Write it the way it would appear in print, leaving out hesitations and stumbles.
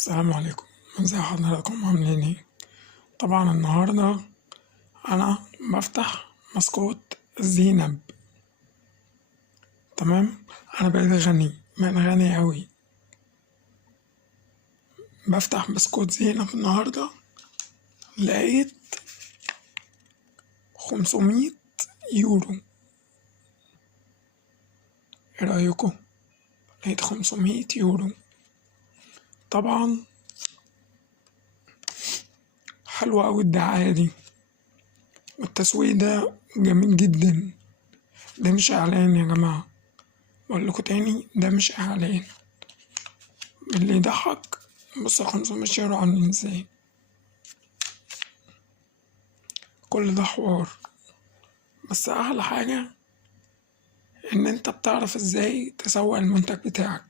السلام عليكم. ازي حضراتكم عاملين ايه؟ طبعا النهاردة انا بفتح مسكوت زينب. تمام. انا بقيت غني اوي. بفتح بسكوت زينب النهاردة، لقيت 500 يورو. ايه رأيكم؟ لقيت 500 يورو. طبعا حلوة اوي الدعاية دي، والتسويق ده جميل جدا. ده مش اعلان يا جماعة، بقولكوا تاني، ده مش اعلان. اللي يضحك، بص 500 يورو عاملين ازاي. كل ده حوار، بس احلى حاجة ان انت بتعرف ازاي تسوق المنتج بتاعك.